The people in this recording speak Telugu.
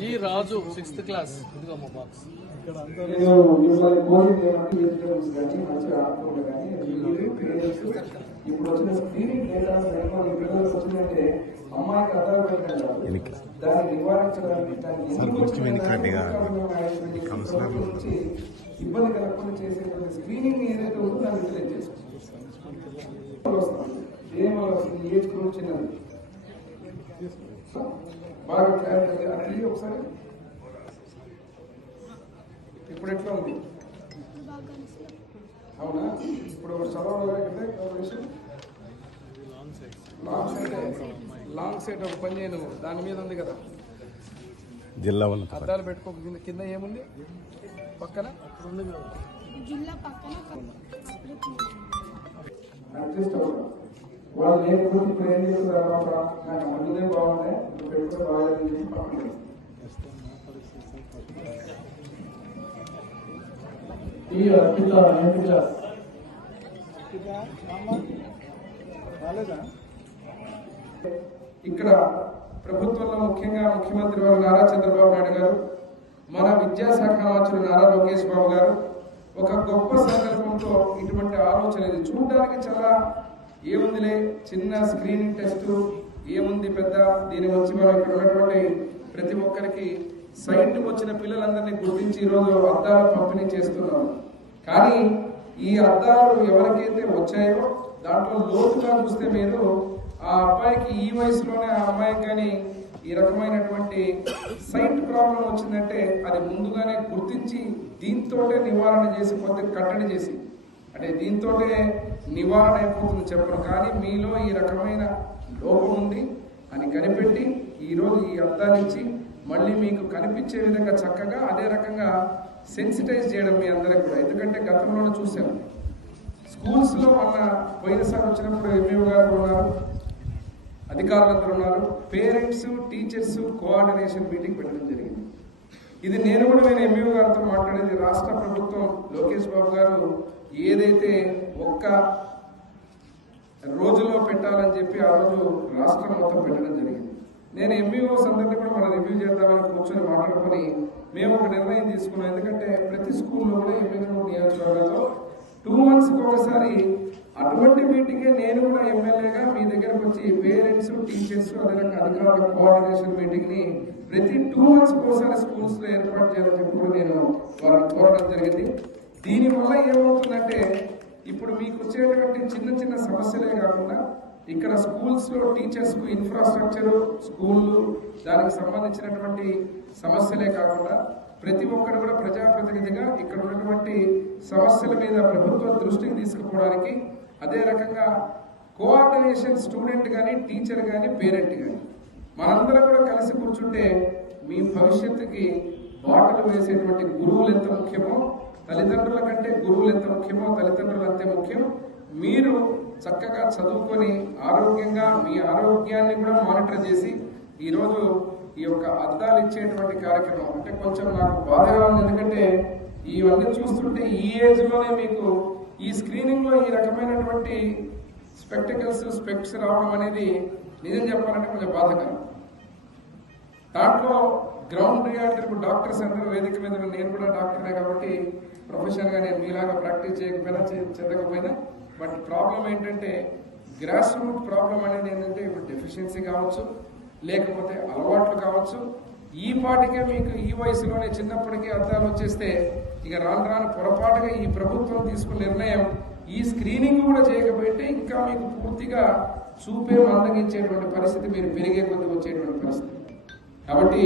ఈ రాజు సిక్స్త్ క్లాస్ ఇదిగో మా బాక్స్ ఎందుకు కొంచెం వెనక్కి రండి, ఇక. వచ్చిందనే కౌన్సిలర్ ప్రభుత్వం నుంచి ఇబ్బంది కలగకుండా చేసేటువంటి స్క్రీనింగ్ ఏదైతే ఉందో దాన్ని చేసుకోవాలి ఏమో వస్తుంది ఏజ్ గ్రూప్ చిన్నది బాగా క్లారిటీ అది ఒకసారి. ఇప్పుడు ఎట్లా ఉంది? అవునా? ఇప్పుడు చదవగలిగితే లాంగ్ సైడ్ లాంగ్ సైడ్ ఒక పని చేయను దాని మీద ఉంది కదా. జిల్లా అద్దాలు పెట్టుకో కింద కింద ఏముంది? పక్కన? జిల్లా పక్కన. అడ్జస్ట్ అవుతాం వాళ్ళు లేకపోతే ఇప్పుడు ఏం చేస్తున్నారు తర్వాత నాకు ముందుదే బాగున్నాయి. ఇప్పుడు పెట్టుకుంటే బాగాలేదని చెప్పి పక్కన ఈ అర్పిత నైన్త్ క్లాస్ ఇక్కడ ప్రభుత్వంలో ముఖ్యంగా ముఖ్యమంత్రి వారు నారా చంద్రబాబు నాయుడు గారు మన విద్యాశాఖ మంత్రులు నారా లోకేష్ బాబు గారు ఒక గొప్ప సంకల్పంతో ఇటువంటి ఆలోచన ఇది. చూడడానికి చాలా ఏముందిలే? చిన్న స్క్రీనింగ్ టెస్ట్ ఏముంది పెద్ద? దీని వచ్చి మనం ఇక్కడ ఉన్నటువంటి ప్రతి ఒక్కరికి సైట్ వచ్చిన పిల్లలందరినీ గుర్తించి ఈరోజు అద్దాలు పంపిణీ చేస్తున్నాం. కానీ ఈ అద్దాలు ఎవరికైతే వచ్చాయో దాంట్లో లోతుగా చూస్తే మీరు ఆ అబ్బాయికి ఈ వయసులోనే ఆ అమ్మాయికి కానీ ఈ రకమైనటువంటి సైట్ ప్రాబ్లం వచ్చిందంటే అది ముందుగానే గుర్తించి దీంతోటే నివారణ చేసి కొంత కట్టడి చేసి అంటే దీంతో నివారణ అయిపోతుంది చెప్పరు కానీ మీలో ఈ రకమైన లోపం ఉంది అని కనిపెట్టి ఈరోజు ఈ అద్దాలిచ్చి మళ్ళీ మీకు కనిపించే విధంగా చక్కగా అదే రకంగా సెన్సిటైజ్ చేయడం మీ అందరికి కూడా. ఎందుకంటే గతంలోనే చూసాము స్కూల్స్లో మొన్న పోయినసారి వచ్చినప్పుడు ఎంఈఓ గారు ఉన్నారు అధికారులందరూ ఉన్నారు. పేరెంట్స్ టీచర్స్ కోఆర్డినేషన్ మీటింగ్ పెట్టడం జరిగింది. ఇది నేను కూడా నేను ఎంఈఓ గారితో మాట్లాడేది రాష్ట్ర ప్రభుత్వం లోకేష్ బాబు గారు ఏదైతే ఒక్క రోజులో పెట్టాలని చెప్పి ఆ రోజు రాష్ట్రం మొత్తం పెట్టడం జరిగింది. నేను ఎంపీఓ అందరినీ కూడా మనం రివ్యూ చేద్దామని కూర్చొని మాట్లాడుకొని మేము ఒక నిర్ణయం తీసుకున్నాం. ఎందుకంటే ప్రతి స్కూల్లో కూడా ఎంఈఓ నియోజకవర్గంలో టూ మంత్స్కి ఒకసారి అటువంటి మీటింగే నేను కూడా ఎమ్మెల్యేగా మీ దగ్గరకు వచ్చి పేరెంట్స్ టీచర్స్ అదేవిధంగా అధికారుల కోఆర్డినేషన్ మీటింగ్ని ప్రతి టూ మంత్స్ ఒకసారి స్కూల్స్లో ఏర్పాటు చేయాలని చెప్పి కూడా నేను వారిని కోరడం జరిగింది. దీనివల్ల ఏమవుతుంది ఇప్పుడు మీకు వచ్చేటువంటి చిన్న చిన్న సమస్యలే కాకుండా ఇక్కడ స్కూల్స్లో టీచర్స్కు ఇన్ఫ్రాస్ట్రక్చర్ స్కూళ్ళు దానికి సంబంధించినటువంటి సమస్యలే కాకుండా ప్రతి ఒక్కరు కూడా ప్రజాప్రతినిధిగా ఇక్కడ ఉన్నటువంటి సమస్యల మీద ప్రభుత్వ దృష్టికి తీసుకుపోవడానికి అదే రకంగా కోఆర్డినేషన్ స్టూడెంట్ కానీ టీచర్ కానీ పేరెంట్ కానీ మనందరం కూడా కలిసి కూర్చుంటే మీ భవిష్యత్తుకి బాటలు వేసేటువంటి గురువులు ఎంత ముఖ్యమో తల్లిదండ్రుల కంటే గురువులు ఎంత ముఖ్యమో తల్లిదండ్రులు అంతే ముఖ్యం. మీరు చక్కగా చదువుకొని ఆరోగ్యంగా మీ ఆరోగ్యాన్ని కూడా మానిటర్ చేసి ఈరోజు ఈ యొక్క అద్దాలు ఇచ్చేటువంటి కార్యక్రమం. అంటే కొంచెం నాకు బాధగా ఉంది. ఎందుకంటే ఇవన్నీ చూస్తుంటే ఈ ఏజ్లోనే మీకు ఈ స్క్రీనింగ్లో ఈ రకమైనటువంటి స్పెక్టికల్స్ స్పెక్ట్స్ రావడం అనేది నిజం చెప్పాలంటే కొంచెం బాధకరం. దాంట్లో గ్రౌండ్ రియాలిటీ ఇప్పుడు డాక్టర్స్ అందరూ వేదిక మీద నేను కూడా డాక్టర్నే కాబట్టి ప్రొఫెషనల్గా నేను మీలాగా ప్రాక్టీస్ చేయకపోయినా చే- చెందకపోయినా బట్ ప్రాబ్లం ఏంటంటే గ్రాస్ రూట్ ప్రాబ్లం అనేది ఏంటంటే ఇప్పుడు డెఫిషియన్సీ కావచ్చు లేకపోతే అలవాట్లు కావచ్చు. ఈ పాటికే మీకు ఈ వయసులోనే చిన్నప్పటికే అర్థాలు వచ్చేస్తే ఇక రాను రాను పొరపాటుగా ఈ ప్రభుత్వం తీసుకున్న నిర్ణయం ఈ స్క్రీనింగ్ కూడా చేయకపోతే ఇంకా మీకు పూర్తిగా చూపే మందగించేటువంటి పరిస్థితి మీరు పెరిగే కొద్ది వచ్చేటువంటి పరిస్థితి. కాబట్టి